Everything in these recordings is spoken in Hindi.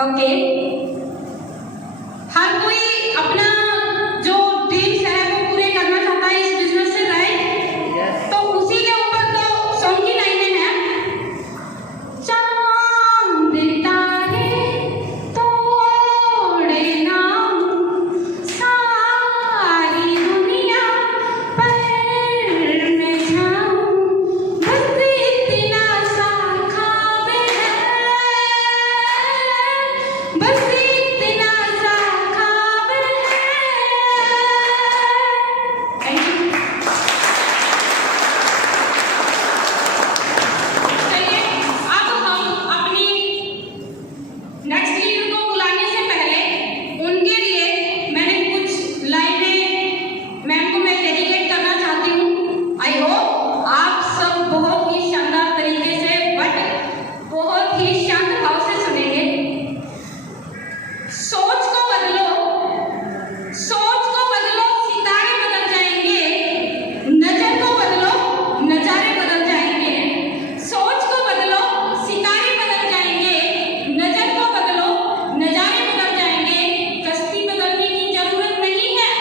ओके, हर कोई अपना जो ड्रीम्स है वो पूरे करना चाहता है इस बिजनेस से, राइट? तो उसी के ऊपर तो सॉन्ग की लाइनें हैं। चांद तारे तोड़े ना सारी दुनिया पर मैं जाऊं, बस इतना सा ख्वाब है, बस इतना सा ख्वाब है। Thank you. चलिए, अब हम अपनी नेक्स्ट लीडर को बुलाने से पहले उनके लिए मैंने कुछ लाइनें मैम को मैं डेडिकेट करना चाहती हूँ। आई होप आप सब बहुत ही शानदार तरीके से बट बहुत ही शांत भाव से सुनेंगे। सोच को बदलो, सोच को बदलो, सितारे बदल जाएंगे। नजर को बदलो, नजारे बदल जाएंगे। सोच को बदलो, सितारे बदल जाएंगे। नजर को बदलो, नजारे बदल जाएंगे। कश्ती बदलने की जरूरत नहीं है,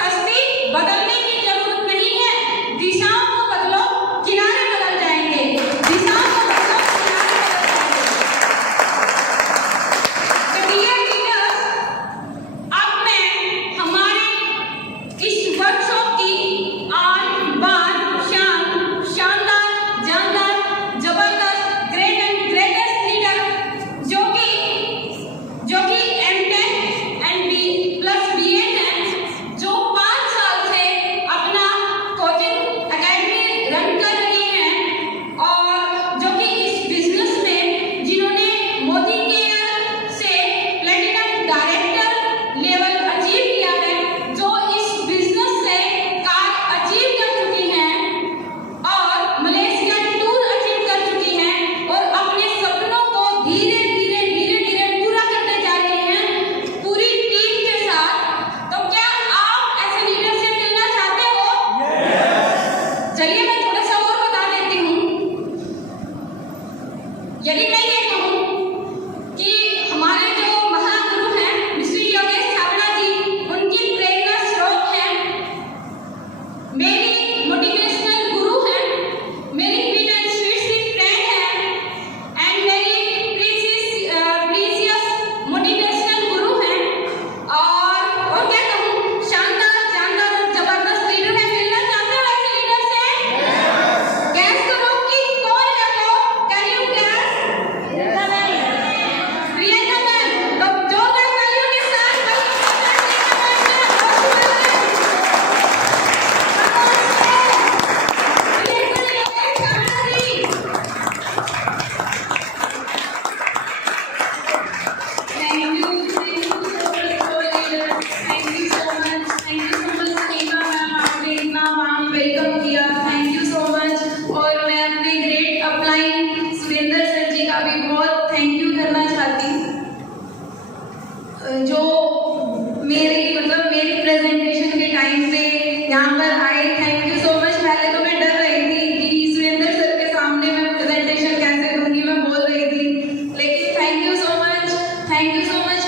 कश्ती बदलने की जरूरत नहीं है। दिशाओं को बदलो, किनारे बदल जाएंगे। दिशाओं को बदलो, किनारे बदल जाएंगे। तो डियर लीडर्स, अब मैं हमारे इस वर्कशॉप की आन बान शान, शानदार, जानदार, जबरदस्त, ग्रेट एंड ग्रेटेस्ट लीडर जो कि M.Tech एंड B+BA हैं, जो 5 साल से अपना कोचिंग एकेडमी रन कर रही हैं और जो कि इस बिजनेस में जिन्होंने मोदी केयर से प्लेटिनम डायरेक्टर लेवल अचीव किया है, जो इस बिजनेस से कार अचीव कर चुकी हैं और मलेशिया टूर अचीव कर चुकी हैं और अपने सपनों को धीरे धीरे धीरे धीरे पूरा करते जा रही हैं पूरी टीम के साथ। तो क्या आप ऐसे लीडर से मिलना चाहते हो? चलिए मैं थोड़ा सा और बता देती हूँ। यदि मैं ये कहूँ कि हमारे जो महागुरु हैं श्री योगेश छाबड़ा जी, उनकी प्रेरणा स्रोत हैं, मेरी मोटिवेशनल गुरु हैं, मेरी स्वीट एंड स्वीट सी फ्रेंड हैं एंड मेरी प्रीसियस मोटिवेशनल गुरु हैं। और क्या कहूँ, शानदार, जानदार और जबरदस्त लीडर है। मिलना चाहते हो ऐसे लीडर से? गैस करो कि कौन है वो? Can you gas? Priyanka ma'am, तो जोरदार तालियों के साथ वेलकम किया, थैंक यू सो मच। और मैं अपने ग्रेट अपलाइन सुरेंद्र सर जी का भी बहुत थैंक यू करना चाहती हूँ, जो मेरी प्रेजेंटेशन के टाइम पे यहाँ पर आए। Thank you so much. पहले तो मैं डर रही थी कि सुरेंद्र सर के सामने मैं प्रेजेंटेशन कैसे दूंगी, मैं बोल रही थी, लेकिन thank you so much, thank you so much.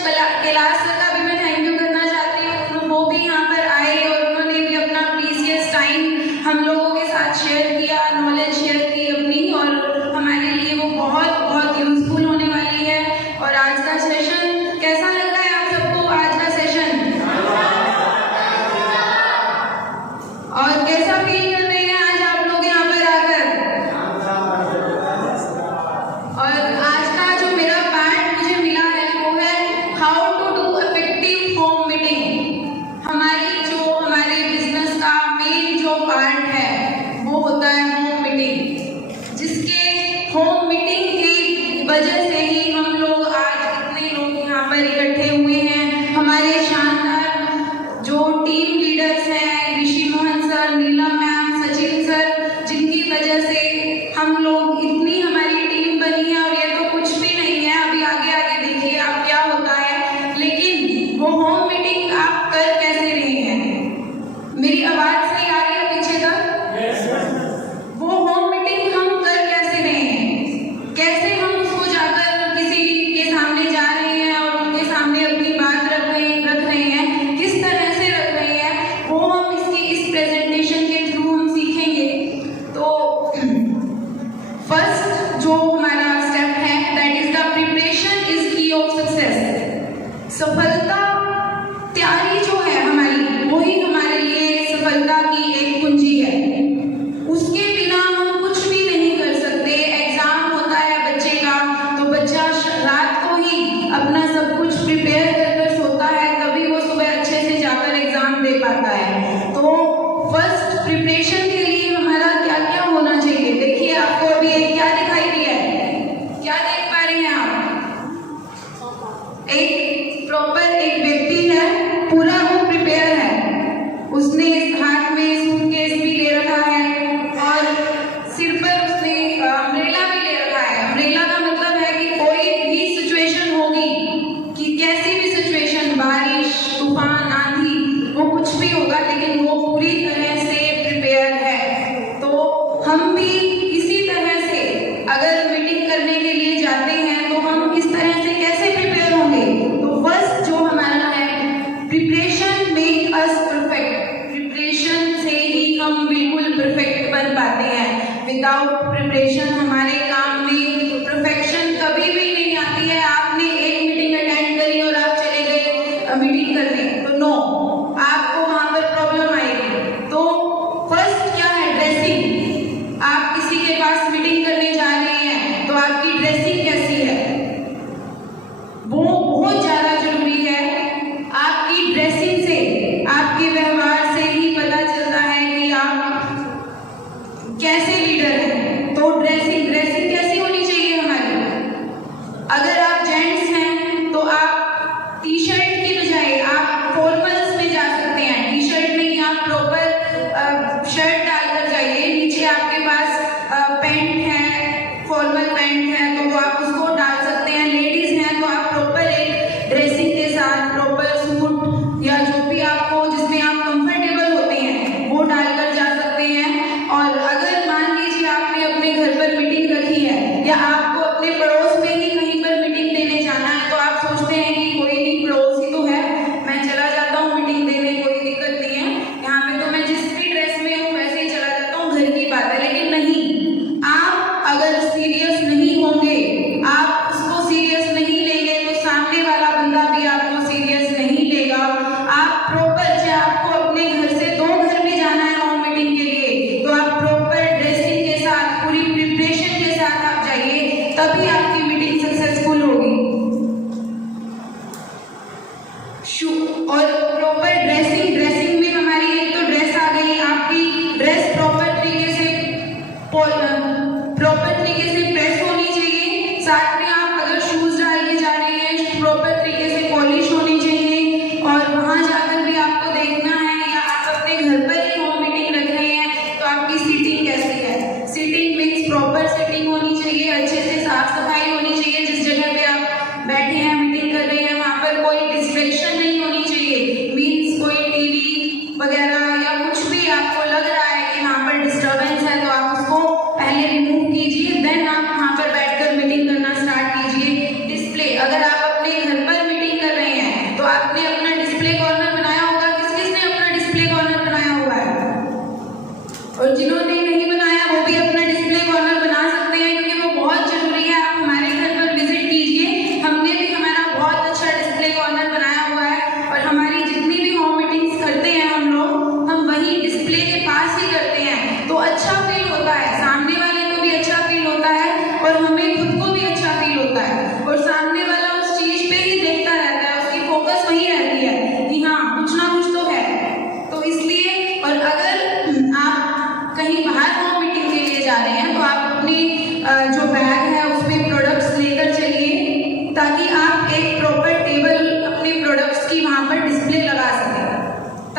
Kailash sir का भी मैं थैंक यू करना चाहती हूँ, वो भी यहाँ पर आए और उन्होंने भी अपना प्रीसियस टाइम हम लोगों के साथ शेयर किया, नॉलेज शेयर की अपनी, और हमारे लिए वो बहुत बहुत यूजफुल होने वाली है। और आज का सेशन कैसा लग रहा है आप सबको? आज का सेशन और कैसा फील कर रहे हैं आज आप लोग यहाँ पर आकर? और आज का जो मेरा पार्ट मुझे मिला है वो है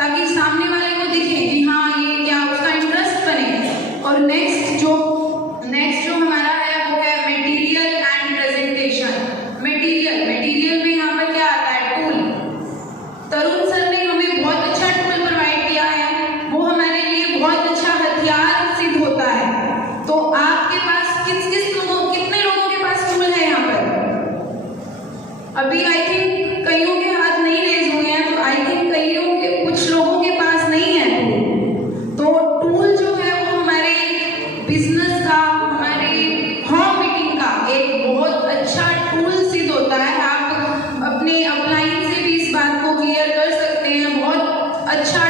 ताकि सामने वाले को दिखे कि हाँ ये क्या, उसका इंटरेस्ट बने। और नेक्स्ट जो हमारा है वो है मटेरियल एंड प्रेजेंटेशन। मटेरियल में यहाँ पर क्या आता है, टूल। तरुण सर ने हमें बहुत अच्छा टूल प्रोवाइड किया है, वो हमारे लिए बहुत अच्छा हथियार सिद्ध होता है। तो आपके पास कितने लोगों के पास टूल है यहाँ पर? अभी आई थिंक कईयों के हाथ नहीं रेज हुए हैं, तो आई थिंक कुछ लोगों के पास नहीं है टूल। तो टूल जो है वो हमारे बिजनेस का, हमारे होम मीटिंग का एक बहुत अच्छा टूल सिद्ध होता है। आप अपने अपलाइन से भी इस बात को क्लियर कर सकते हैं। बहुत अच्छा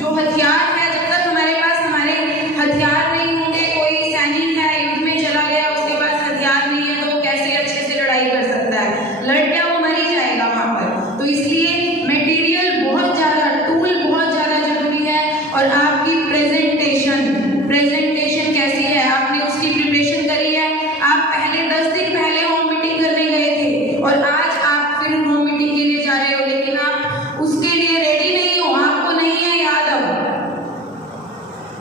जो हथियार है, जब तक हमारे पास हमारे हथियार नहीं होंगे, कोई सैनिक है युद्ध में चला गया, उसके पास हथियार नहीं है, तो वो कैसे अच्छे से लड़ाई कर सकता है? लड़ गया वो मर ही जाएगा वहां पर। तो इसलिए मटेरियल बहुत ज्यादा, टूल बहुत ज्यादा जरूरी है। और आपकी प्रेजेंटेशन कैसी है, आपने उसकी प्रिपरेशन करी है? आप पहले 10 दिन पहले होम मीटिंग करने गए थे और आज आप फिर होम मीटिंग के लिए जा रहे हो, लेकिन आप उसके लिए रेडी नहीं हो, आपको नहीं है याद। अब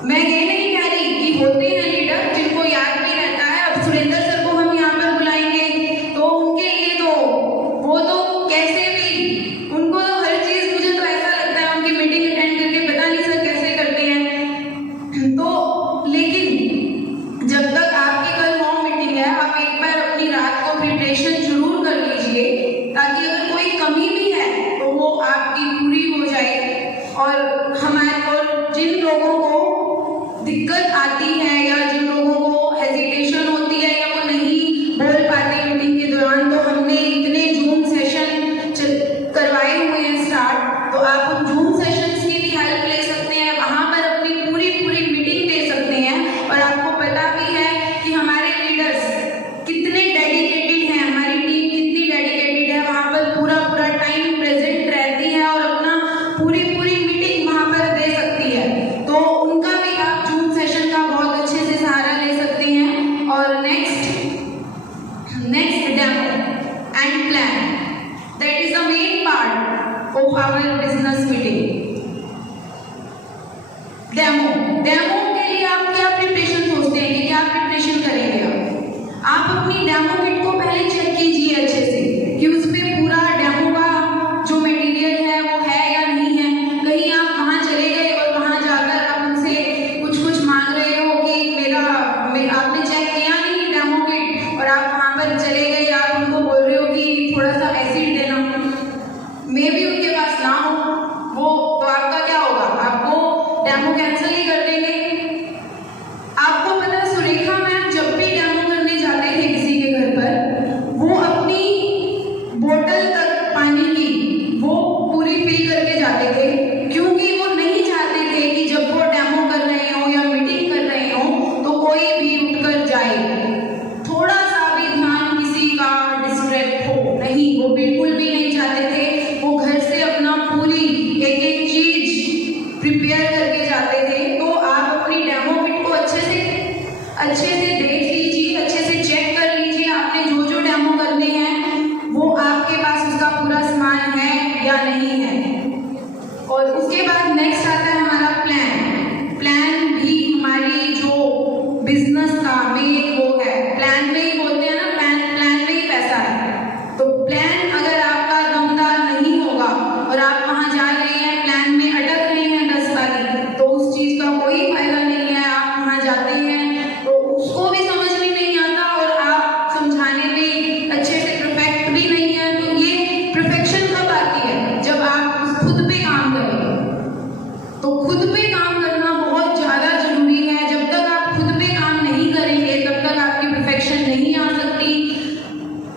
मैं ये नहीं कह रही कि होते हैं लीडर जिनको याद नहीं रहता है। अब सुरेंद्र सर को हम यहाँ पर बुलाएंगे तो उनके लिए तो वो तो कैसे भी, उनको तो हर चीज, मुझे तो ऐसा लगता है उनकी मीटिंग अटेंड करके पता नहीं सर कैसे करते हैं। तो लेकिन जब तक आपकी कल होम मीटिंग है, आप एक बार अपनी रात को प्रिपरेशन जरूर कर लीजिए, ताकि अगर कोई कमी भी है तो वो आपकी पूरी हो जाए। और जिन लोगों को दिक्कत आती है या जिन लोगों को हेजिटेशन होती है या वो नहीं बोल पाते मीटिंग के दौरान, तो हमने इतने जूम सेशन करवाए हुए हैं स्टार्ट। तो आप उन जूम सेशंस की भी हेल्प ले सकते हैं, वहां पर अपनी पूरी मीटिंग दे सकते हैं। और आपको पता भी है कि हमारे लीडर्स कितने डेडिकेटेड हैं, हमारी टीम कितनी डेडिकेटेड है, वहां पर पूरा टाइम प्रेजेंट रहती है और अपना पूरी मीटिंग वहां पर दे सकती है। तो उनका भी आप जूम सेशन का बहुत अच्छे से सहारा ले सकते हैं। और next demo and plan, that is the main part of our business meeting. Demo के लिए आप क्या प्रिपरेशन सोचते हैं कि क्या प्रिपरेशन करेंगे? आप अपनी डेमो किट को पहले चेक कीजिए अच्छे से कि उसमें पूरा डेमो का जो मटेरियल है वो है या नहीं है। कहीं आप वहां चले गए और वहां जाकर आप उनसे कुछ मांग रहे हो कि आपने चेक किया नहीं डेमो किट, और आप वहां पर चले गए, आप उनको बोल रहे हो कि थोड़ा सा एसिड देना, मे भी उनके पास ना हो वो, तो आपका क्या होगा? आपको डेमो कैंसिल ही कर देंगे। आपको पता है सुरेखा मैम जब भी डेमो करने जाते थे किसी के घर पर, वो अपनी बोतल तक पानी की वो पूरी फिल करके जाते थे, क्योंकि वो नहीं चाहते थे कि जब वो डेमो कर रहे हो या मीटिंग कर रहे हो तो कोई भी उठकर जाए, थोड़ा सा भी ध्यान किसी का डिस्ट्रैक्ट हो, नहीं, वो बिल्कुल भी नहीं चाहते थे। वो घर से अपना पूरी एक चीज प्रिपेयर करके जाते थे। तो आप अपनी डेमो किट को अच्छे से देख लीजिए, अच्छे से चेक कर लीजिए, आपने जो डेमो करने हैं वो आपके पास उसका पूरा सामान है या नहीं है। और उसके बाद नेक्स्ट आता है हमारा प्लान भी हमारी जो बिजनेस का मेन वो है। प्लान में ही बोलते हैं ना, प्लान में ही पैसा है। तो प्लान अगर आपका दमदार नहीं होगा और आप वहां जा रहे हैं, प्लान में अटक रहे हैं 10 बारी, तो उस चीज का कोई फायदा नहीं है। आप वहां जाते हैं तो उसको भी समझ में नहीं आता और आप समझाने में अच्छे से परफेक्ट भी नहीं है। तो ये परफेक्शन कब आती है? जब आप खुद पे काम करेंगे। तो खुद पे काम करना बहुत ज्यादा जरूरी है। जब तक आप खुद पे काम नहीं करेंगे तब तक आपकी परफेक्शन नहीं आ सकती।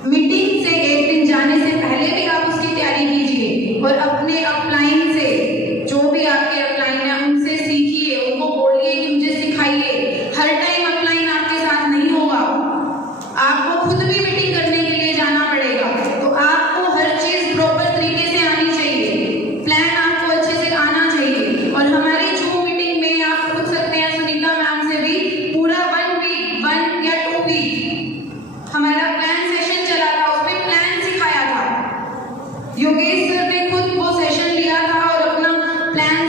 मीटिंग से एक दिन जाने से पहले भी आप उसकी तैयारी कीजिए और अपने अपलाइन से, जो भी आपके अपलाइन है उनसे सीखिए, उनको बोलिए कि मुझे सिखाइए। हर टाइम अपलाइन आपके साथ नहीं होगा, आपको खुद भी मीटिंग करने के लिए जाना पड़ेगा। तो आपको हर चीज प्रॉपर तरीके से आनी चाहिए, प्लान आपको अच्छे से आना चाहिए। और हमारी जो मीटिंग में आप पूछ सकते हैं सुनीता मैम से भी, पूरा 1 या 2 वीक हमारा प्लान सेशन चला था, उसमें प्लान सिखाया था। योगेश सर ने खुद वो सेशन लिया था और अपना प्लान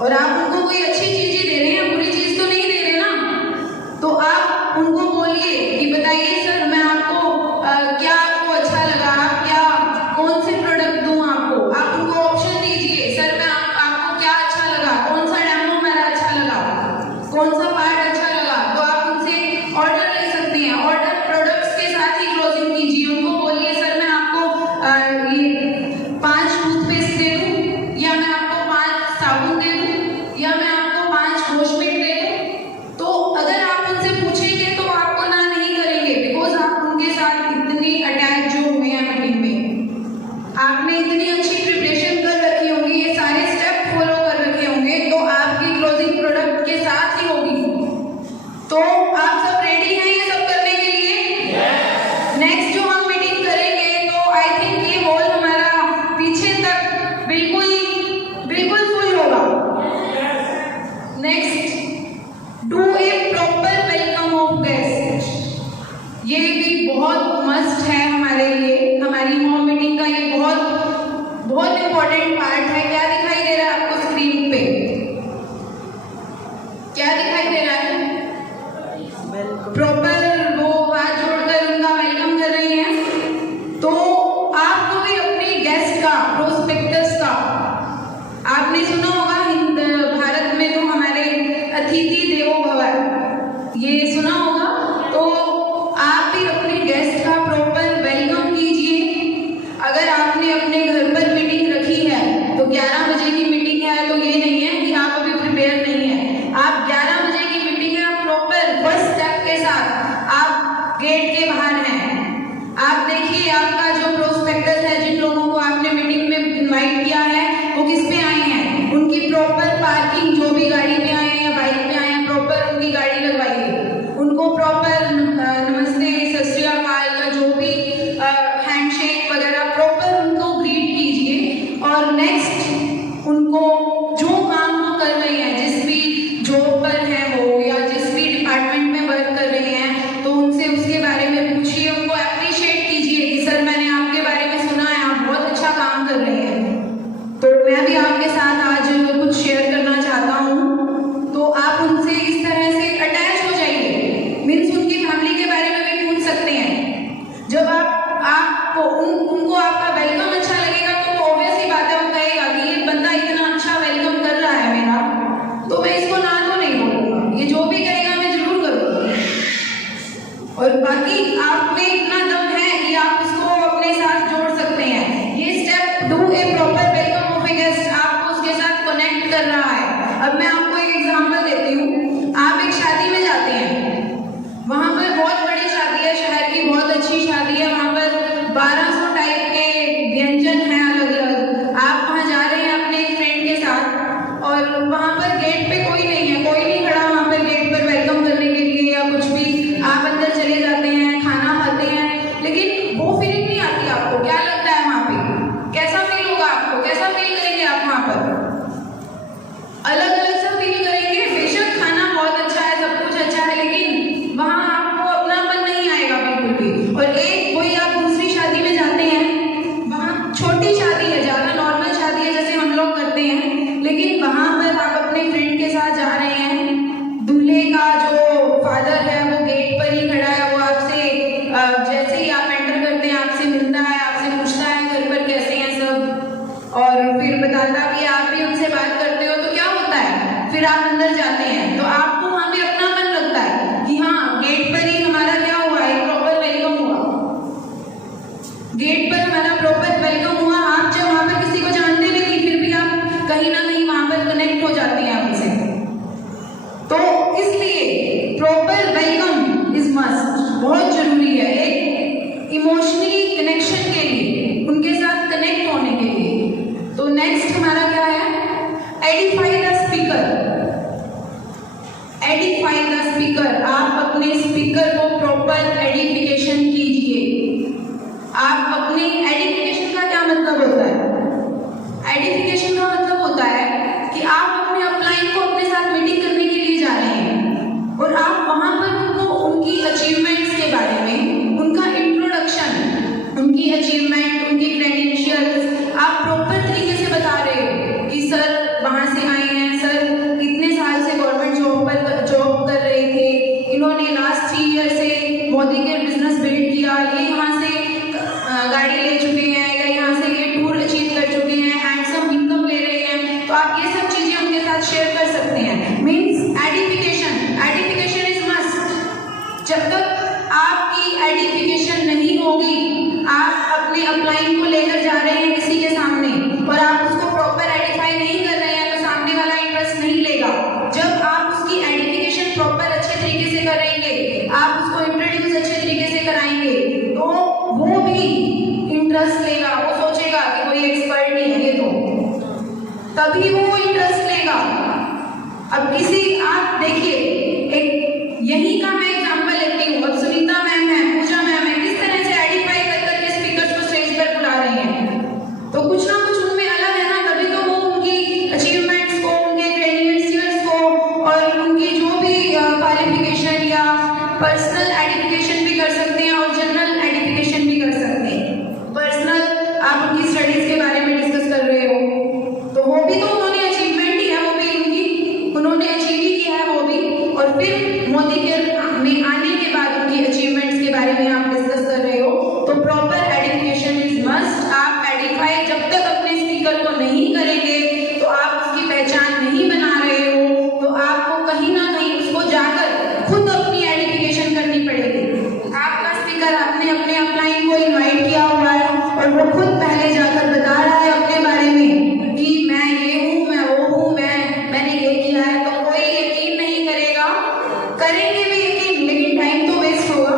और आप उनको कोई अच्छी चीज ही दे रहे हैं, बुरी चीज तो नहीं दे रहे ना। तो आप उनको बोलिए कि बताइए सर मैं आपको क्या आपको अच्छा लगा, आप क्या कौन से प्रोडक्ट दूं आपको। आप उनको ऑप्शन दीजिए, सर मैं आपको क्या अच्छा लगा, कौन सा डेमो मेरा अच्छा लगा, कौन सा पार्ट अच्छा लगा। तो आप उनसे ऑर्डर ले सकते हैं। ऑर्डर प्रोडक्ट्स के साथ ही क्लोजिंग कीजिए। उनको बोलिए सर मैं आपको ये 5 टूथपेस्ट दे दूं, या मैं आपको 5 साबुन दे दूं, या मैं आपको 5 वॉशमेट दे दूं। तो अगर आप उनसे पूछेंगे तो आपको ना नहीं करेंगे, बिकॉज आप उनके साथ इतने अटैच जो हुए हैं मीटिंग में, आपने इतनी अच्छी प्रिपरेशन कर रखी होगी, ये सारे स्टेप फॉलो कर रखे होंगे, तो आपकी क्लोजिंग प्रोडक्ट के साथ ही होगी। तो आप सब रेडी हैं ये सब करने के लिए? नेक्स्ट जो हम मीटिंग करेंगे तो आई थिंक ये हॉल हमारा पीछे तक बिल्कुल फुल होगा। Next, do a proper welcome of guest. ये भी बहुत मस्ट है हमारे लिए, हमारी होम मीटिंग का ये बहुत इंपॉर्टेंट पार्ट है। क्या दिखाई दे रहा है आपको स्क्रीन पे? क्या दिखाई दे रहा है? प्रॉपर वो हाथ जोड़कर उनका वेलकम कर रही हैं। तो आपको भी अपने गेस्ट का, प्रोस्पेक्टस का, आपने सुना होगा भारत में तो हमारे अतिथि देवो भव, ये सुना होगा। तो आप भी अपने गेस्ट का प्रॉपर वेलकम कीजिए। अगर आपने अपने घर पर मीटिंग रखी है तो 11 बजे की मीटिंग है, तो ये नहीं है कि आप अभी प्रिपेयर नहीं है। आप 11 बजे की मीटिंग है, आप प्रॉपर फर्स्ट स्टेप के साथ आप गेट के बाहर हैं। आप देखिए आपका जो प्रोस्पेक्टस है, जिन लोगों को आपने मीटिंग में इनवाइट किया है वो किस पे आए हैं, उनकी प्रॉपर पार्किंग, जो भी गाड़ी पे आए हैं या बाइक पे आए हैं, प्रॉपर उनकी गाड़ी लगवाइए। उनको प्रॉपर नमस्ते, सत श्री अकाल का जो भी हैंडशेक वगैरह प्रॉपर उनको ग्रीट कीजिए। और नेक्स्ट उनको जो काम वो कर रहे हैं, जिस भी जॉब पर है वो या जिस भी डिपार्टमेंट में वर्क कर रहे हैं, तो उनसे उसके बारे में पूछिए, उनको अप्रिशिएट कीजिए कि सर मैंने आपके बारे में सुना है, आप बहुत अच्छा काम कर रहे हैं। तो मैं भी आपके साथ आज कुछ शेयर करना चाहता हूँ। तो आप उनसे इस तरह से अटैच हो जाइए, मीन्स उनकी फैमिली के बारे में भी पूछ सकते हैं। जब आपको उनको आपका वेलकम अच्छा लगेगा तो ऑब्वियस ही बात है, वो कहेगा कि ये बंदा इतना अच्छा वेलकम कर रहा है मेरा, तो मैं इसको ना तो नहीं बोलूँगा, ये जो भी कहेगा मैं जरूर करूँगा। और बाकी आप में इतना दम है कि आप इसको अपने साथ जोड़ सकते हैं। ये step, do a proper welcome of A guest, आपको उसके साथ कनेक्ट कर रहा है। अब मैं आपको एक एग्जांपल देती हूँ। आप एक शादी में जाते हैं, वहाँ पर बहुत बड़ी शादी है, शहर की बहुत अच्छी शादी है, वहाँ पर 1200 टाइप के व्यंजन हैं अलग अलग। आप वहाँ जा रहे हैं अपने एक फ्रेंड के साथ, और वहाँ पर गेट पे कोई नहीं है, कोई नहीं खड़ा वहाँ पर गेट पर वेलकम करने के लिए या कुछ भी। आप अंदर चले जाते हैं, खाना खाते हैं, लेकिन वो फीलिंग नहीं आती आपको। क्या लगता है वहाँ पे कैसा फील होगा आपको, कैसा फील करेंगे आप वहाँ पर? अलग अलग सब फील करेंगे। बेशक खाना बहुत अच्छा है, सब कुछ अच्छा है, लेकिन वहाँ आपको अपनापन नहीं आएगा बिल्कुल भी। और एक वही आप दूसरी शादी में जाते हैं, वहाँ छोटी शादी है, ज़्यादा नॉर्मल शादी है जैसे हम लोग करते हैं, लेकिन वहाँ पर आप अपने फ्रेंड के साथ जा रहे हैं। दूल्हे का जो फादर है वो गेट पर ही खड़ा है, वो आपसे जैसे ही आप एंटर करते हैं आपसे मिलता है, आपसे पूछता है घर पर कैसे हैं सब, और फिर बताता भी, आप भी उनसे बात करते हो। तो क्या होता है, फिर आप अंदर जाते हैं तो आपको वहाँ पे अपनापन लगता है कि हाँ गेट पर ही हमारा क्या हुआ, एक प्रॉपर वेलकम हुआ, गेट पर हमारा प्रॉपर वेलकम हुआ। आप जब वहाँ पर किसी को जानते भी नहीं, फिर भी आप कहीं ना कहीं वहाँ पर कनेक्ट हो जाते हैं उनसे। तो इसलिए प्रॉपर वेलकम इज मस्ट, बहुत जरूरी है एक इमोशनली कनेक्शन के लिए, उनके साथ कनेक्ट होने के लिए। तो नेक्स्ट हमारा क्या है, Edify the speaker. Edify the speaker, आप अपने स्पीकर को प्रॉपर एडिफिकेशन कीजिए। आप अपने एडिफिकेशन का क्या मतलब होता है? एडिफिकेशन का मतलब होता है कि आप अपने अपलाइन को अपने साथ मीटिंग करने के लिए जा रहे हैं, और आप वहाँ पर उनको उनकी अचीवमेंट्स के बारे में, उनका इंट्रोडक्शन, उनकी अचीवमेंट, उनकी क्रेडेंशियल्स आप प्रॉपर तरीके से बता रहे हो कि सर वहाँ से आए हैं, सर आप उसको इंट्रोड्यूस अच्छे तरीके से कराएंगे तो वो भी इंटरेस्ट लेगा, वो सोचेगा कि कोई एक्सपर्ट नहीं है ये तो, तभी वो इंटरेस्ट लेगा। अब किसी आप देखिए, एक यही का मैं एग्जांपल लेती हूँ। अब सुनीता मैम है, पूजा मैम है, किस तरह से आइडेंटिफाई कर करके स्पीकर्स को स्टेज पर बुला रही हैं, तो कुछ ना कुछ उनमें अलग है ना, तभी तो वो उनकी अचीवमेंट्स को, उनके ट्रेनिंग को और उनकी जो भी क्वालिफिकेशन या पर्सनल आइडेंटिफिकेशन भी कर सकते हैं और जनरल आइडेंटिफिकेशन भी कर सकते हैं। पर्सनल आप उनकी स्टडीज के बारे में डिस्कस कर रहे हो तो वो भी तो उन्होंने अचीवमेंट ही है, वो भी उन्होंने अचीव ही किया है वो भी। और फिर मोदी केयर में आने के बाद उनकी अचीवमेंट्स के बारे में आप डिस्कस कर रहे हो, तो प्रॉपर आइडेंटिफिकेशन इज मस्ट। आप आइडेंटिफाई जब तक अपने स्पीकर को नहीं करेंगे तो आप उसकी पहचान नहीं बना रहे हो, तो आपको कहीं ना कहीं उसको जाकर खुद अपनी आइडेंटिफिकेशन करनी पड़ेगी। आपका स्पीकर आपने अपने अपलाइन को इन्वाइट किया हुआ है और वो खुद पहले जाकर बता रहा है अपने बारे में कि मैं ये हूँ, मैं वो हूँ, मैंने ये किया है, तो कोई यकीन नहीं करेगा। करेंगे भी यकीन, लेकिन टाइम तो वेस्ट होगा,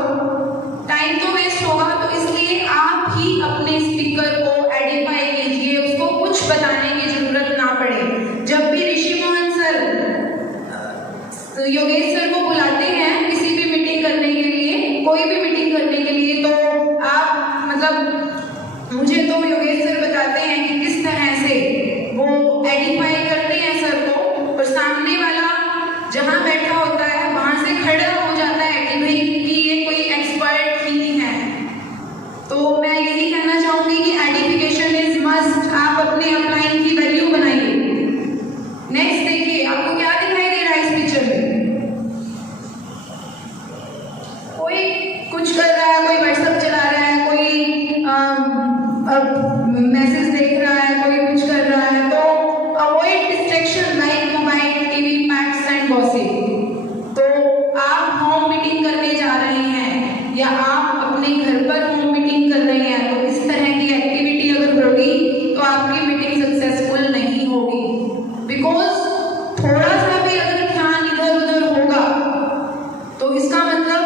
टाइम तो वेस्ट होगा। तो इसलिए आप ही अपने स्पीकर को आइडेंटिफाई कीजिए, उसको कुछ बताने की जरूरत ना पड़े। जब भी ऋषि मोहन सर योगेश सर को बुलाते हैं किसी भी मीटिंग करने के लिए, कोई भी मीटिंग करने के लिए, तो आप मतलब मुझे तो योगेश सर बताते हैं कि किस तरह से वो आइडेंटिफाई करते हैं सर को, और सामने वाला जहां बैठा होता है वहां से खड़ा हो जाता है कि भाई कि ये कोई एक्सपर्ट ही है। तो मैं यही कहना चाहूंगी कि आइडेंटिफिकेशन इज मस्ट। आप अपने अपलाइन की वैल्यू बनाइए। नेक्स्ट देखिए, आपको क्या दिखाई दे रहा है इस पिक्चर में? कोई कुछ कर रहा है, कोई व्हाट्सएप चला रहा है, कोई मैसेज देख रहा है, कोई कुछ कर रहा है। तो avoid distraction like mobile, TV, pads and gossip. तो आप होम मीटिंग करने जा रहे हैं या आप अपने घर पर होम मीटिंग कर रहे हैं, तो इस तरह की एक्टिविटी अगर होगी तो आपकी मीटिंग सक्सेसफुल नहीं होगी। बिकॉज थोड़ा सा भी अगर ध्यान इधर उधर होगा तो इसका मतलब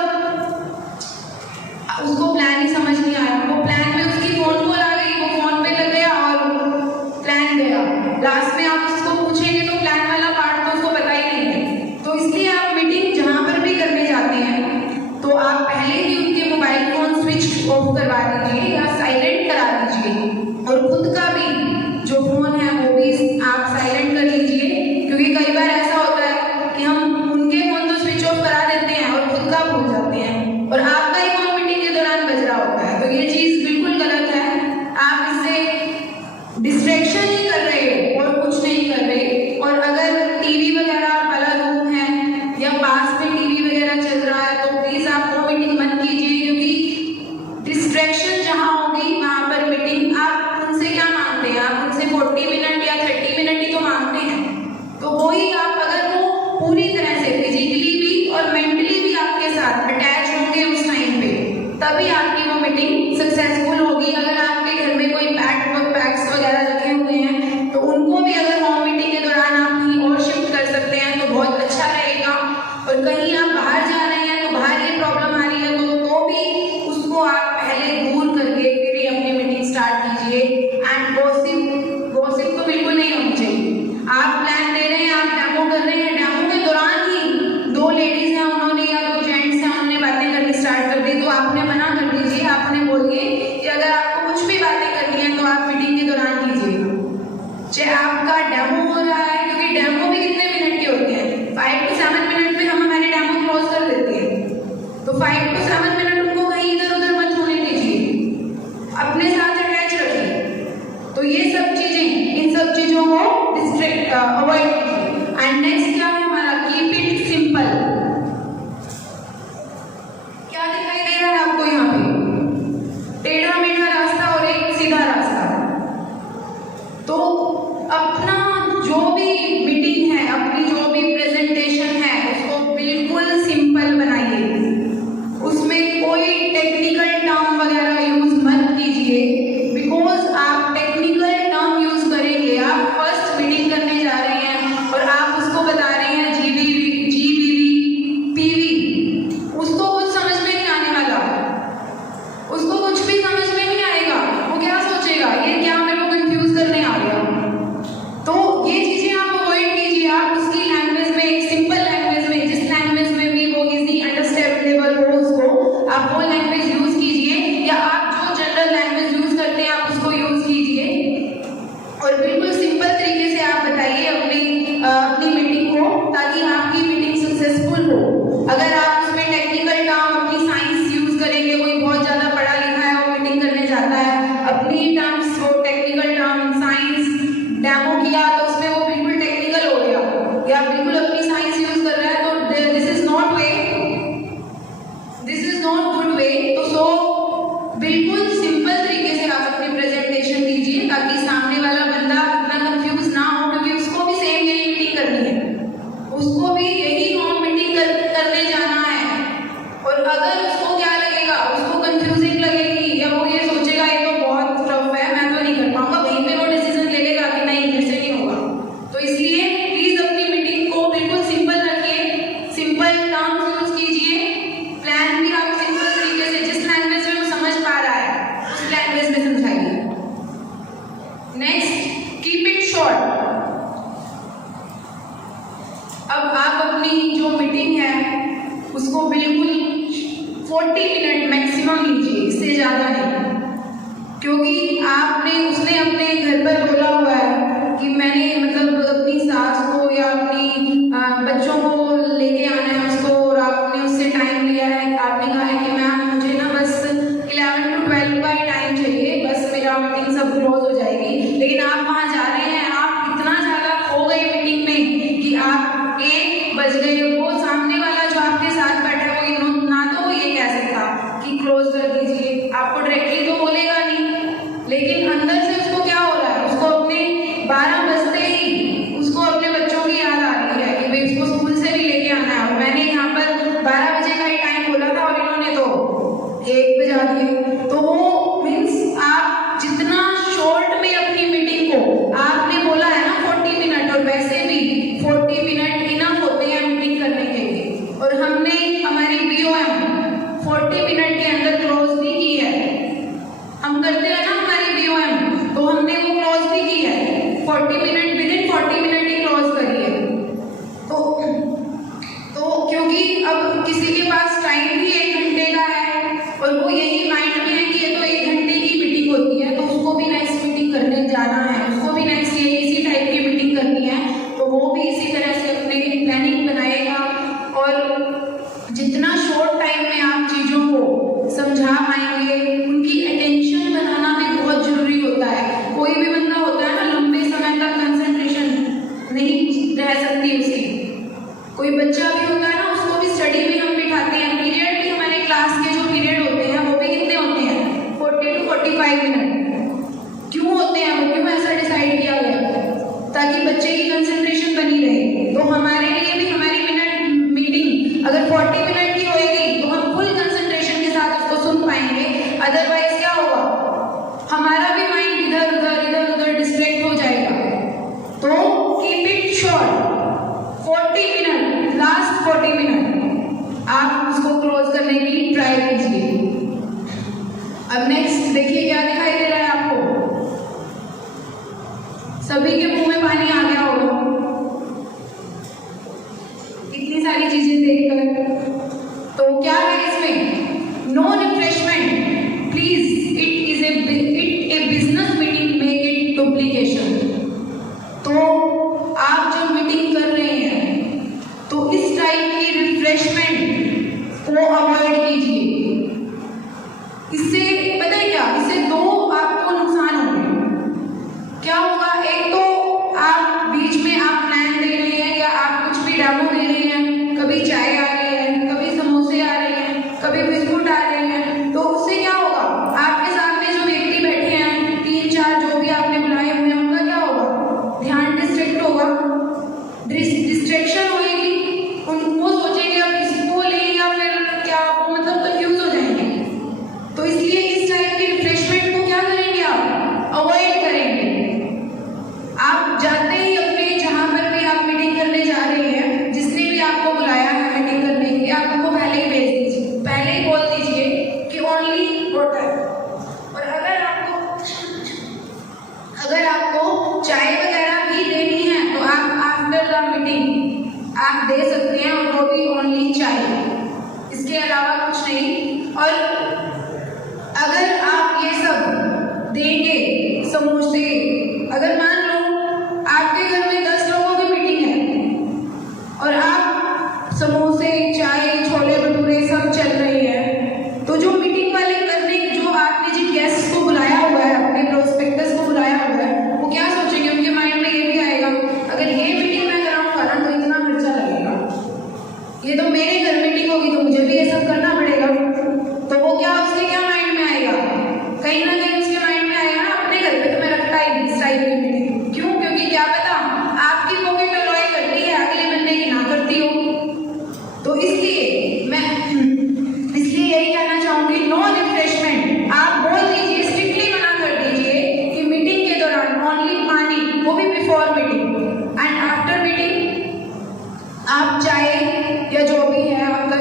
उसको प्लान ही समझ नहीं आया। वो प्लान में उसकी फोन कॉल आ गई, वो फोन पे लग गया और प्लान गया। लास्ट में आप उसको पूछेंगे तो प्लान वाला पार्ट तो उसको पता ही नहीं है। तो इसलिए आप मीटिंग जहां पर भी करने जाते हैं तो आप पहले ही उनके मोबाइल फोन स्विच ऑफ करवा दीजिए या साइलेंट करा दीजिए, और खुद का भी जो फोन है वो भी आप साइलेंट कर लीजिए। क्योंकि कई बार ऐसा होता है कि हम उनके फोन तो स्विच ऑफ करा देते हैं और खुद का भूल जाते हैं, और आपका ही फोन मीटिंग के दौरान बज रहा होता है। तो ये चीज बिल्कुल गलत है। आप इससे डिस्ट्रैक्शन ही कर रहे हो और कुछ नहीं कर रहे। और अगर टीवी वगैरह वाला रूम है या पास में टीवी वगैरह चल रहा है तो प्लीज आप वो मीटिंग मत कीजिए, क्योंकि डिस्ट्रैक्शन जहां होगी वहां पर मीटिंग। आप उनसे क्या मांगते हैं? आप उनसे 40 मिनट या 30 मिनट ही तो मांगते हैं। तो वही आप अगर वो पूरी तरह से फिजिकली भी और मेंटली भी आपके साथ अटैच होंगे उस टाइम पे, तभी आपकी वो मीटिंग सक्सेसफुल होगी। अगर आपके घर में कोई पैक्स वगैरह रखे हुए हैं तो उनको भी अगर होम मीटिंग के दौरान आप कहीं और शिफ्ट कर सकते हैं तो बहुत अच्छा रहेगा। और कहीं आप बाहर जा रहे हैं तो बाहर ये प्रॉब्लम आ रही है तो भी उसको आप पहले दूर करके फिर ही अपनी मीटिंग स्टार्ट कीजिए। एंड गॉसिप तो बिल्कुल नहीं होनी चाहिए। आप प्लान दे रहे हैं, आप डेमो कर रहे हैं, डेमो के दौरान ही दो लेडीज हैं उन्होंने या दो जेंट्स हैं उन्होंने बातें करनी स्टार्ट कर दी, तो आपने मना कर दीजिए। आपने बोलिए कि अगर आपको कुछ भी बातें करनी है तो आप मीटिंग के दौरान कीजिए, चाहे आपका डेमो हो रहा है। क्योंकि डेमो भी कितने मिनट के होते हैं? 5 to 7 मिनट में हम हमारे डेमो क्लोज कर देते हैं। तो 5 to 7 मिनट उनको कहीं इधर उधर मत होने दीजिए, अपने साथ अटैच रखिए। तो ये सब चीजें, इन सब चीजों को अवॉइड कीजिए। एंड नेक्स्ट क्या है हमारा? Keep it simple. अगर आप उसमें टेक्निकल टर्म अपनी साइंस यूज करेंगे, कोई बहुत ज्यादा पढ़ा लिखा है वो मीटिंग करने जाता है, अपनी टर्म्स वो टेक्निकल टर्म साइंस डेमो किया तो उसमें वो बिल्कुल टेक्निकल हो गया या बिल्कुल अपनी साइंस यूज कर रहा है, तो this is not good way. तो सो बिल्कुल सिंपल तरीके से आप अपनी प्रेजेंटेशन दीजिए ताकि सामने वाला बंदा इतना कंफ्यूज ना हो, क्योंकि उसको भी सेम यही मीटिंग करनी है, उसको भी यही होम मीटिंग करने जाना है। और अगर उसको क्या लगेगा, उसको कंफ्यूजिंग लगेगी या वो ये सोचेगा ये तो बहुत टफ है, मैं तो नहीं कर पाऊंगा, वहीं पे वो डिसीजन ले लेगा कि नहीं मेरे से नहीं होगा। तो इसलिए प्लीज अपनी मीटिंग को बिल्कुल सिंपल रखिए, सिंपल टर्म्स यूज कीजिए, प्लान भी आप सिंपल तरीके से जिस लैंग्वेज में वो समझ पा रहा है उस लैंग्वेज में समझाइए। Next, keep it short. अब आप अपनी जो मीटिंग है उसको बिल्कुल 40 मिनट मैक्सिमम लीजिए, इससे ज़्यादा नहीं, क्योंकि उसने अपने घर पर बोला हुआ है कि मैंने मतलब अपनी सास को या अपनी बच्चों को लेके आना है उसको, और आपने उससे टाइम लिया है, आपने कहा है कि मैम मुझे ना बस 11 to 12 का ही टाइम चाहिए, बस मेरा मीटिंग सब क्लोज हो जाएगी। लेकिन आप वहाँ जा रहे हैं, आप इतना ज़्यादा खो गए मीटिंग में कि आप 1 बज गए, वो सामने वाला जो आपके साथ बैठा है वो ना तो वो ये कह सकता कि क्लोज कर दीजिए, आपको डायरेक्टली तो बोलेगा नहीं, लेकिन अंदर से उसको क्या हो रहा है, उसको अपने 12 बजते ही उसको अपने बच्चों की याद आ रही है कि भाई उसको स्कूल से भी लेके आना है, और मैंने यहाँ पर 12 बजे का ही टाइम बोला था और इन्होंने तो 1 बजा दिए। तो वो मीन्स आप जितना शॉर्ट में अपनी मीटिंग को, आपने बोला है ना 40 मिनट, और वैसे भी 40 मिनट इनफ होते हैं मीटिंग करने के लिए, और हमने हमारी BOM 40 मिनट के अंदर क्लोज भी की है। हम करते हैं ना हमारी BOM, तो हमने वो क्लोज भी की है 40 मिनट, विदिन 40 मिनट ही क्लोज करी है। तो क्योंकि अब किसी के पास टाइम भी 1 घंटे का है और वो यही माइंड में है कि ये तो 1 घंटे की मीटिंग होती है, तो उसको भी नेक्स्ट मीटिंग करने जाना है, उसको भी नेक्स्ट ये इसी टाइप की मीटिंग करनी है, तो वो भी इसी तरह से अपने प्लानिंग बनाएगा। और जितना शॉर्ट टाइम में आप चीज़ों को समझा पाएंगे, उनकी अटेंशन बनाना भी बहुत जरूरी होता है। कोई भी बंदा होता है ना लंबे समय तक कंसंट्रेशन नहीं रह सकती उसकी, कोई बच्चा भी होता है ना उसको भी स्टडी में हम बिठाते हैं, पीरियड भी हमारे क्लास के जो पीरियड होते हैं वो भी कितने होते हैं 40 to 45 मिनट। क्यों होते हैं वो, क्यों ऐसा डिसाइड किया गया, ताकि बच्चे की कंसंट्रेशन बनी रहे। तो हमारे लिए भी हमारी मीटिंग अगर 40 मिनट की होएगी तो हम फुल कंसंट्रेशन के साथ उसको सुन पाएंगे, अदरवाइज क्या होगा, हमारा भी माइंड इधर उधर डिस्ट्रैक्ट हो जाएगा। तो keep it short, 40 minute, last 40 minute आप उसको क्लोज करने की ट्राई कीजिए। अब नेक्स्ट देखिए क्या दिखाई दे रहा है आपको, सभी के मुंह में पानी आ गया होगा इतनी सारी चीजें देखकर। तो क्या है इसमें, no refreshment please, it a business meeting, make it duplication. तो आप जो मीटिंग कर रहे हैं तो इस टाइप की रिफ्रेशमेंट को अवॉइड कीजिए। इससे पता है क्या, इससे 2 आपको नुकसान होंगे। क्या होगा, एक तो आप बीच में आप प्लान दे रहे हैं या आप कुछ भी डेमो दे रहे हैं, कभी चाय आ रही है, कभी समोसे आ रहे हैं, कभी बिस्कुट आ रहे हैं, तो उससे क्या होगा, आपके सामने जो व्यक्ति बैठे हैं 3-4 जो भी आपने बुलाए हुए हैं उनका क्या होगा, ध्यान डिस्ट्रैक्ट होगा, डिस्ट्रैक्शन होगी, उनको सोचेंगे अब इसको ले या फिर क्या, वो मतलब कंफ्यूज हो जाएंगे। तो इसलिए इस टाइप की रिफ्रेशमेंट को क्या करेंगे, आप अवॉइड करेंगे। आप जाते ही अपने जहाँ पर भी आप मीटिंग करने जा रहे हैं, जिसने भी आपको बुलाया है मीटिंग करने के लिए, आप उनको पहले ही भेज दीजिए, पहले ही बोल दीजिए कि ओनली वाटर। और अगर आपको चाय वगैरह भी देनी है तो आप आफ्टर द मीटिंग आप दे सकते हैं, और वो भी ओनली चाय, इसके अलावा कुछ नहीं। और अगर आप ये सब देंगे, समोसे, अगर मान लो आपके घर में 10 लोगों की मीटिंग है और आप समोसे, चाय,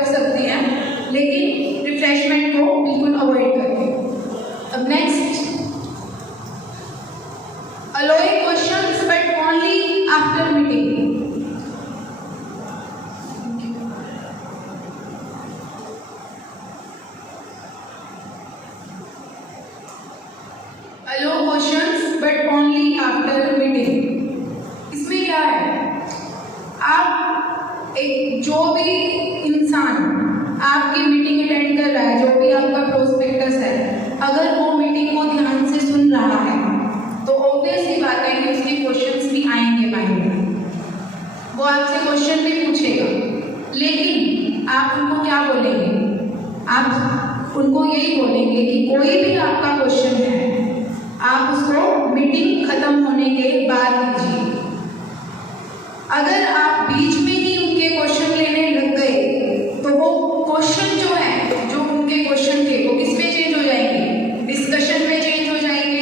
सकते हैं, लेकिन रिफ्रेशमेंट को बिल्कुल अवॉइड करें। अब next, allowing questions but only after meeting. Allow questions but only after meeting. इसमें क्या है, आप एक जो भी इंसान आपकी मीटिंग अटेंड कर रहा है, जो भी आपका प्रोस्पेक्टस है, अगर वो मीटिंग को ध्यान से सुन रहा है तो ऑब्वियस ही बात है कि उसके क्वेश्चंस भी आएंगे माइंड में, वो आपसे क्वेश्चन भी पूछेगा। लेकिन आप उनको क्या बोलेंगे, आप उनको यही बोलेंगे कि कोई भी आपका क्वेश्चन है आप उसको मीटिंग खत्म होने के बाद लीजिए। अगर आप बीच में ही उनके क्वेश्चन लेने लग गए तो वो क्वेश्चन जो है, जो उनके क्वेश्चन थे, वो किस में चेंज हो जाएंगे, डिस्कशन में चेंज हो जाएंगे,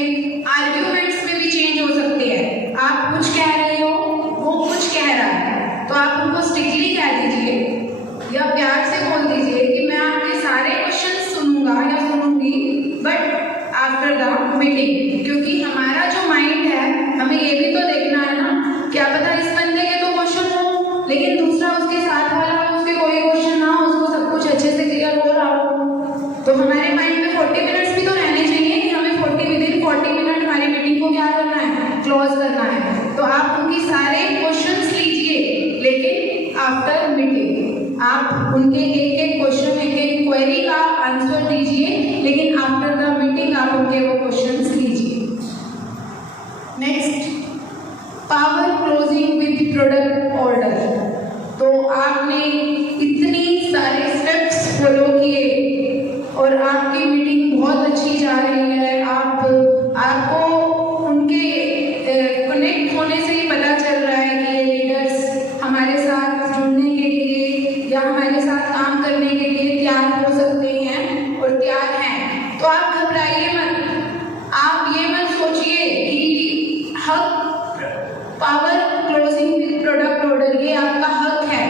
आर्ग्यूमेंट्स में भी चेंज हो सकते हैं। आप कुछ कह रहे हो, वो कुछ कह रहा है, तो आप उनको स्ट्रिक्टली कह दीजिए या प्यार से बोल दीजिए कि मैं आपके सारे क्वेश्चन सुनूंगा या सुनूंगी बट आफ्टर द मीटिंग। क्योंकि हमारा जो माइंड है, हमें ये भी तो देखना है ना, क्या पता इस बंदे के तो क्वेश्चन हो लेकिन दूसरा उसके साथ वाला उसके कोई क्वेश्चन ना हो, उसको सब कुछ अच्छे से क्लियर हो रहा हो। तो हमारे माइंड में 40 मिनट्स भी तो रहने चाहिए कि हमें 40 मिनट हमारी मीटिंग को क्या करना है, क्लोज करना है। तो आप उनकी सारे क्वेश्चंस लीजिए, लेकिन आफ्टर मीटिंग आप उनके एक एक क्वेश्चन, एक एक क्वेरी का आंसर दीजिए, लेकिन आफ्टर द मीटिंग आप उनके वो क्वेश्चंस लीजिए। Next, power closing with product order. तो आपने इतनी सारे स्टेप्स फॉलो किए और आपकी मीटिंग बहुत अच्छी जा रही है, आपको उनके कनेक्ट होने से ही पता चल रहा है कि ये लीडर्स हमारे साथ जुड़ने के लिए या हमारे साथ काम करने के लिए तैयार हो सकते हैं और तैयार हैं। तो आप घबराइए मत, आप ये मत सोचिए कि हक, power closing with product order, ये आपका हक है,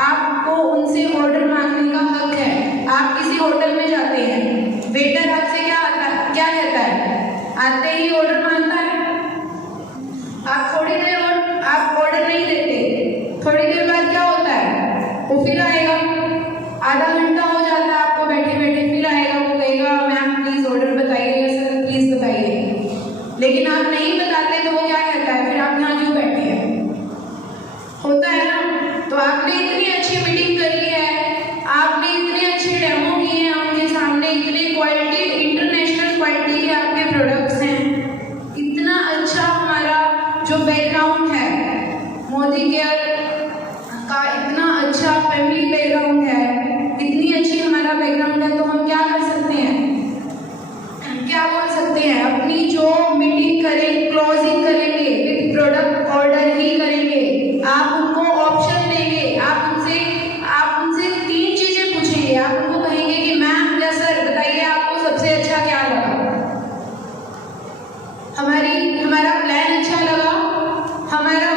आपको उनसे ऑर्डर मांगने का हक है। आप किसी होटल में जाते हैं, वेटर आपसे क्या कहता है, आते ही ऑर्डर मांगता है, आप थोड़ी देर और आप ऑर्डर नहीं देते, थोड़ी देर बाद क्या होता है, वो फिर आएगा, आधा घंटा हो जाता है आपको बैठे बैठे, फिर आएगा, वो कहेगा मैम प्लीज ऑर्डर बताइए या सर प्लीज बताइए। लेकिन आप नहीं बताते तो वो क्या कहता है, फिर आप यहाँ क्यों बैठे हैं, होता है ना। तो आपने इतनी अच्छी मीटिंग करी है, आपने इतने अच्छे डेमो किए हैं उनके सामने, इतनी क्वालिटी, इंटरनेशनल क्वालिटी के आपके प्रोडक्ट्स हैं, इतना अच्छा हमारा जो बैकग्राउंड है मोदी केयर का, इतना अच्छा फैमिली बैकग्राउंड है, इतनी अच्छी हमारा बैकग्राउंड है, तो हम क्या कर सकते हैं, क्या बोल सकते हैं, अपनी जो मीटिंग करें, क्लोजिंग करेंगे विद प्रोडक्ट ऑर्डर ही करेंगे। आप उनको ऑप्शन देंगे, आप उनसे 3 चीजें पूछेंगे, आप उनको कहेंगे कि मैम या सर बताइए आपको सबसे अच्छा क्या लगा, हमारा प्लान अच्छा लगा, हमारा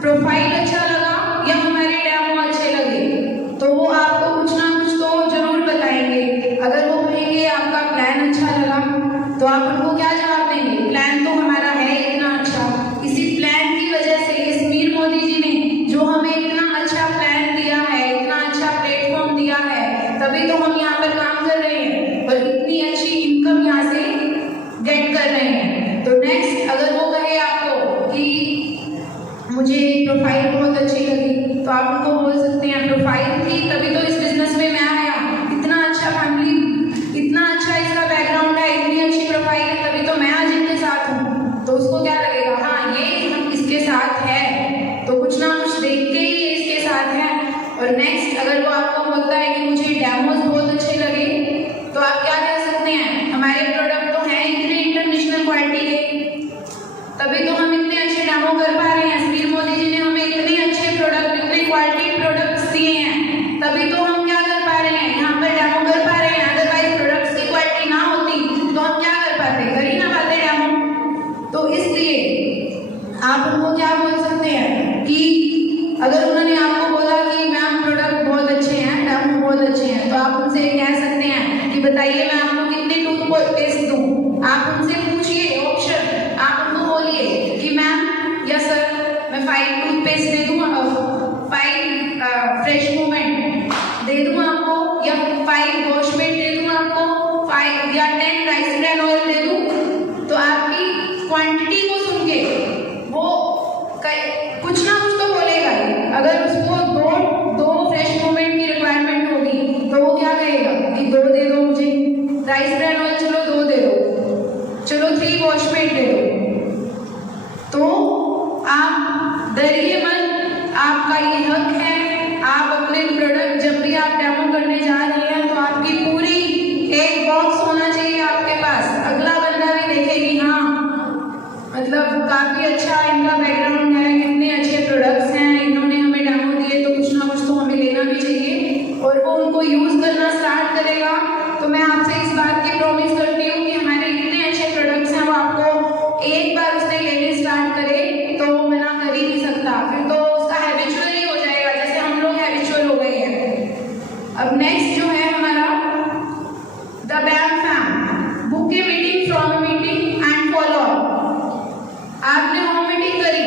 प्रोफाइल अच्छा लगा या हमारे डेमो अच्छे लगे। तो वो आपको कुछ ना कुछ तो जरूर बताएंगे। अगर वो कहेंगे आपका प्लान अच्छा लगा तो आप उनको क्या जवाब देंगे, प्लान तो हमारा है इतना अच्छा, इसी प्लान की वजह से कश्मीर मोदी जी ने जो हमें इतना अच्छा प्लान दिया है, इतना अच्छा प्लेटफॉर्म दिया है, तभी तो हम यहाँ पर काम कर रहे हैं और इतनी अच्छी इनकम यहाँ से गेट कर रहे हैं। तो नेक्स्ट, अगर वो कहे आपको कि मुझे प्रोफाइल बहुत अच्छी लगी, तो आप उनको बोल सकते हैं प्रोफाइल थी तभी तो इस बिजनेस में मैं आया, इतना अच्छा फैमिली, इतना अच्छा इसका बैकग्राउंड है, इतनी अच्छी प्रोफाइल है, तभी तो मैं आज इनके साथ हूँ। तो उसको क्या लगेगा, हाँ ये हम इसके साथ है, तो कुछ ना कुछ देख के ही ये इसके साथ है। और नेक्स्ट, अगर वो आपको बोलता है कि मुझे डेमोज बहुत अच्छे लगे, तो आप क्या कह सकते हैं, हमारे प्रोडक्ट तो हैं इतने इंटरनेशनल क्वालिटी के, तभी तो हम इतने अच्छे डेमो कर पा रहे हैं, कश्मीर मोदी जी ने हमें इतने अच्छे प्रोडक्ट, इतने क्वालिटी प्रोडक्ट्स दिए हैं, तभी तो हम क्या कर पा रहे हैं, यहाँ पर डेमो कर पा रहे हैं। अदरवाइज प्रोडक्ट्स की क्वालिटी ना होती तो हम क्या कर पाते, कर ही ना पाते डेमो। तो इसलिए आप उनको क्या बोल सकते हैं कि अगर उन्होंने आपको बोला कि मैम प्रोडक्ट बहुत अच्छे हैं, डेमो बहुत जा रही हैं तो आपकी पूरी एक बॉक्स होना चाहिए आपके पास। अगला बंदा भी देखेगी हाँ मतलब काफी अच्छा इनका बैकग्राउंड है, कितने अच्छे प्रोडक्ट्स हैं, इन्होंने हमें डेमो दिए तो कुछ ना कुछ तो हमें लेना भी चाहिए, और वो उनको यूज करना स्टार्ट करेगा। तो मैं आपसे इस बात की प्रॉमिस करती हूँ कि हमारे इतने अच्छे प्रोडक्ट्स हैं वो आपको एक बार उसने लेने स्टार्ट करे तो वो मना कर ही नहीं सकता, फिर तो उसका हैबिचुअल ही हो जाएगा, जैसे हम लोग हैबिचुअल हो गए हैं। अब नेक्स्ट जो है हमारा the bam fam, book a meeting from a meeting and follow. आपने होम मीटिंग करी,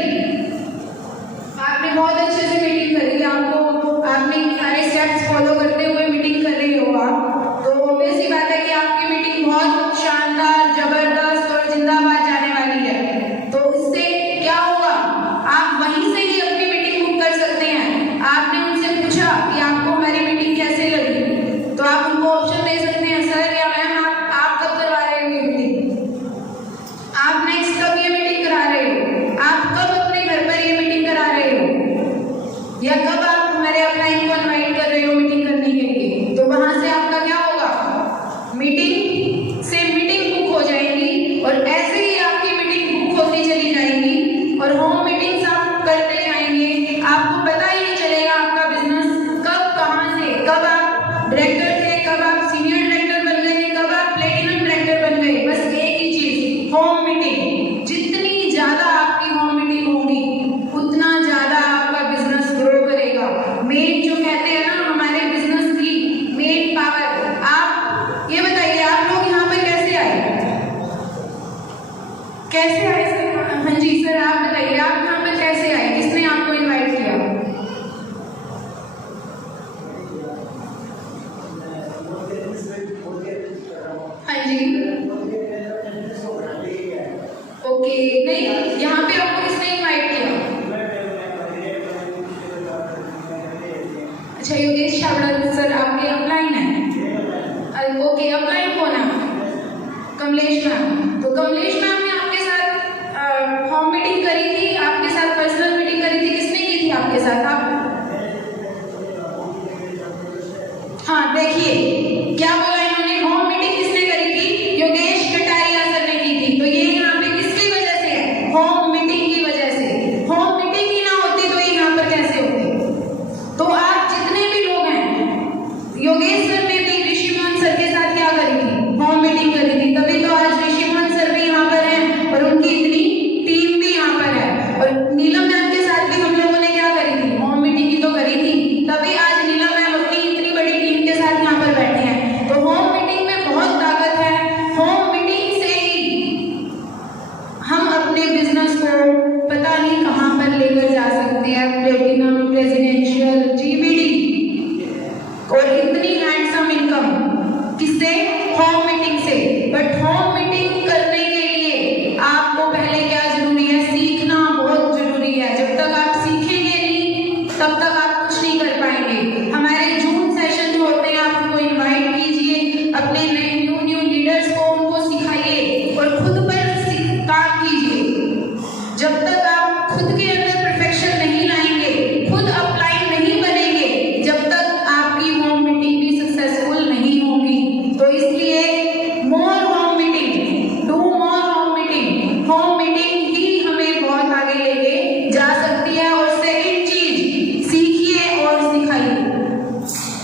आपने बहुत अच्छे से मीटिंग करी, आपने सारे स्टेप्स फॉलो करते हुए मीटिंग कर रहे हो आप, तो ऑब्वियस सी बात है कि आपकी मीटिंग बहुत शानदार, जबरदस्त और जिंदाबाद जाने वाली है। तो इससे क्या होगा, आप वहीं से ही अपनी मीटिंग बुक कर सकते हैं। आपने उनसे पूछा कि आपको हमारी मीटिंग कैसे लगी, तो आप उनको ऑप्शन दे सकते हैं सर या मैम आप कब करवा रहे हो ये मीटिंग, आप नेक्स्ट कब ये मीटिंग करा रहे हो, आप कब अपने घर पर ये मीटिंग करा रहे हो, या कब आप हमारे अपलाइन को इनवाइट कर रहे हो मीटिंग करने के लिए। तो वहां से आपका क्या होगा, मीटिंग से मीटिंग बुक हो जाएंगी, और ऐसे ही आपकी मीटिंग बुक होती चली जाएंगी और होम मीटिंग्स आप करते जाएंगे। आपको पता ही नहीं चलेगा आपका बिजनेस कब कहां से, कब आप डायरेक्टर थे, कब आप सीनियर डायरेक्टर बन गए, कब आप प्लेटिनम डायरेक्टर बन गए। बस एक ही चीज, होम मीटिंग। जितनी ज्यादा आपकी होम मीटिंग होगी उतना ज्यादा आपका बिजनेस ग्रो करेगा। मेन जो कहते हैं ना हमारे बिजनेस की मेन पावर, आप ये बताइए आप लोग यहाँ पर कैसे आए, कैसे आए सर? हाँ जी सर आप बताइए आप यहाँ पर कैसे आए, किसने आपको इनवाइट किया? हाँ जी ओके, नहीं यहाँ पे आपको किसने इनवाइट किया? अच्छा योगेश छाबड़ा सर आपके अपलाइन है। ओके अपलाइन कौन है? कमलेश मैम। तो कमलेश मैम ने आपके साथ होम मीटिंग करी थी, आपके साथ पर्सनल मीटिंग करी थी, किसने की थी आपके साथ? आप हाँ देखिए क्या बोला इन्होंने, होम मीटिंग किसने करी थी? योगेश कटारिया सर ने की थी। तो ये यहाँ पे किसकी वजह से है? होम मीटिंग की वजह से। होम मीटिंग ही ना होती तो ये यहाँ पर कैसे होते? तो आप जितने भी लोग हैं, योगेश सर ने भी ऋषिमोहन सर के साथ क्या करी थी? होम मीटिंग करी थी, तभी तो आज ऋषिमोहन सर भी यहाँ पर हैं और उनकी इतनी टीम भी यहाँ पर है। और नीलम मैम के साथ भी हम लोगों ने क्या करी थी? होम मीटिंग ही तो करी थी, तभी आज नीलम मैम अपनी इतनी बड़ी टीम के साथ यहाँ पर बैठे हैं। तो होम मीटिंग में बहुत ताकत है। होम मीटिंग से ही हम अपने बिजनेस को पता नहीं कहाँ पर लेकर जा सकते हैं, प्लेटिनम, प्रेसिडेंशियल, जीबीडी, और इतनी हैंडसम इनकम किससे? होम मीटिंग से। बट होम मीटिंग करने के लिए आपको पहले क्या जरूरी है? सीखना बहुत जरूरी है। जब तक आप सीखेंगे नहीं तब तक आप कुछ नहीं कर पाएंगे। हमारे जून सेशन जो होते हैं आप उनको इनवाइट कीजिए, अपने न्यू लीडर्स को उनको सिखाइए और खुद पर काम कीजिए। जब तक आप खुद के अंदर परफेक्शन नहीं लाएंगे, खुद अपलाइन नहीं बनेंगे, जब तक आपकी होम मीटिंग भी सक्सेसफुल नहीं होगी। तो इसलिए more home meeting, do more home meeting. Home meeting ही हमें बहुत आगे लेके जा सकती है। और सेकंड चीज, सीखिए और सिखाइए।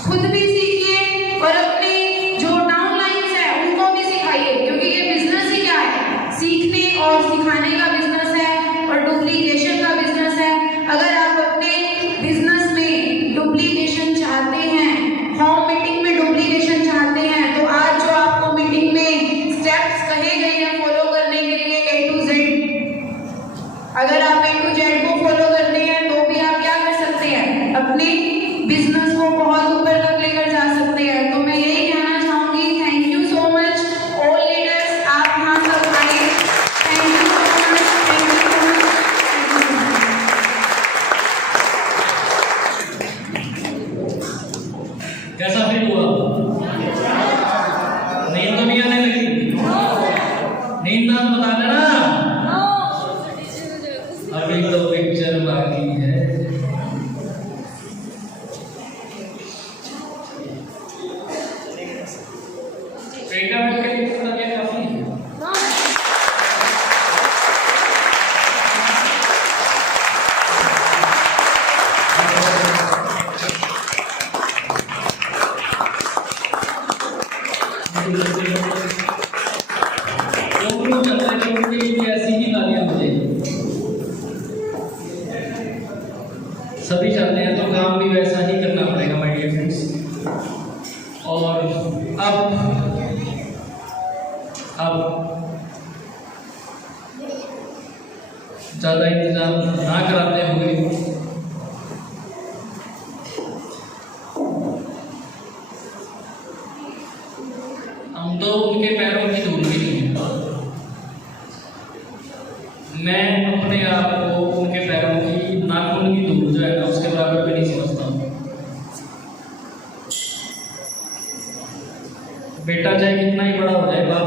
खुद भी सीखिए और अपने जो डाउनलाइंस है उनको भी सिखाइए, क्योंकि ये बिजनेस ही क्या है? सीखने और सिखाने का बिजनेस है और डुप्लीकेशन का बिजनेस है। अगर आप अपने बिजनेस में डुप्लीकेशन चाहते हैं, होम मीटिंग में डुप्लीकेशन चाहते हैं, तो आज जो आपको मीटिंग में स्टेप्स कहे गए हैं फॉलो करने के लिए A to Z, अगर आप A to Z को फॉलो करते हैं तो भी आप क्या कर सकते हैं? अपने बिजनेस को बहुत ऊपर तक लेकर जा सकते हैं। तो मैं यही कहना चाहूंगी, thank you so much all leaders, आप यहाँ तक आए, thank you so much, thank you so much. कैसा फील हुआ? नींद तो नहीं आने लगी? नींद ना बता देना। अभी तो पिक्चर बाकी है। वैसा ही करना पड़ेगा माय डियर फ्रेंड्स। और अब ज़्यादा इंतज़ार ना कराते हुए हम तो उनके पैरों की धूल भी नहीं है। मैं अपने आप को उनके पैरों की नाखून की धूल जो है ना उसके बराबर भी नहीं समझता हूँ। बेटा चाहे कितना ही बड़ा हो जाए, बाप